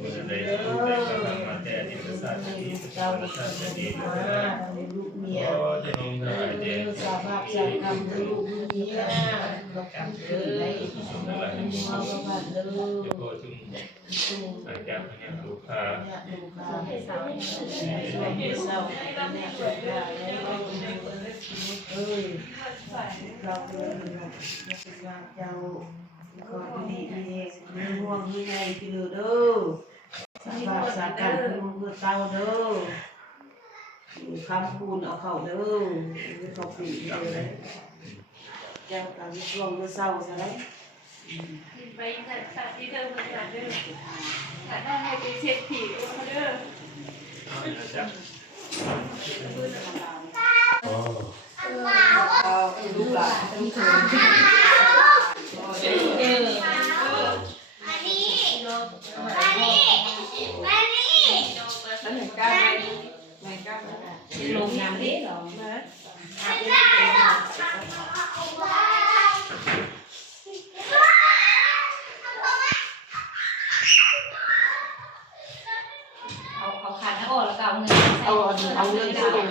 บุญใดบุญใดกำลังมาแต่ที่ประสาทที่ประสาทจะดีอยู่นะลูกเมีย ก็จะลงได้เด่น สาบาใจกรรมลูกเมียกับกรรมเลย สมอะไรให้มี เอาประวัติเลย เดี๋ยวก็จุ่มใส่จากเนี่ยลูกค้า ลูกค้าให้สาวให้เศร้าแม่ลูกค้าเอ้ยเราเลยว่าเจ้าก็ดีดีมีห่วงมีไงคือเด้อสาบาสาการคือเต้าเด้อคำคูณเอาเข้าเด้อเขาปีเลยเจ้าการช่วงเศร้าใช่ไหมไปตัดที่เธอมาตัดเด้อตัดได้ให้ไปเช็ดผิวเขาเด้อ เอาละจ้ะโอ้ เอาลูกหลานต้องเชิญลงน้ำดิหรอเอาขันแล้วก็แล้วก็เอาเงิน เอาเงินไปลง